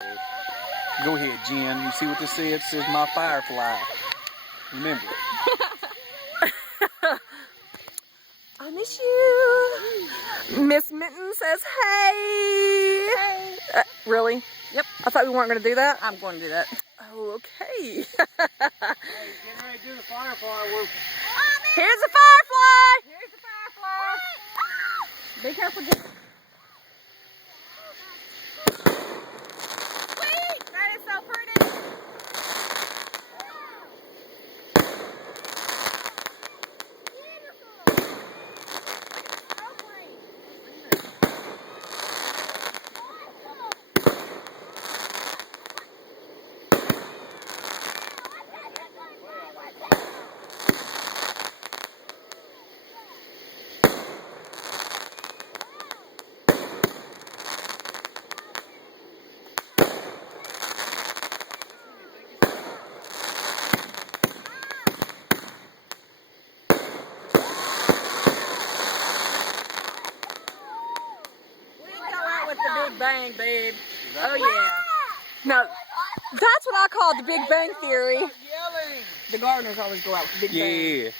Go ahead, Jen. You see what this says? It says my firefly. Remember it. I miss you. Miss Mitten says, hey. Really? Yep. I thought we weren't going to do that. I'm going to do that. Oh, okay. Hey, getting ready to do the firefly work. Here's the firefly. Here's the firefly. Be careful, Jen. Sweet! That is so pretty. With the Big Bang, babe. Oh yeah. No, that's what I call the Big Bang Theory. Yelling. The gardeners always go out with the Big Bang. Yeah.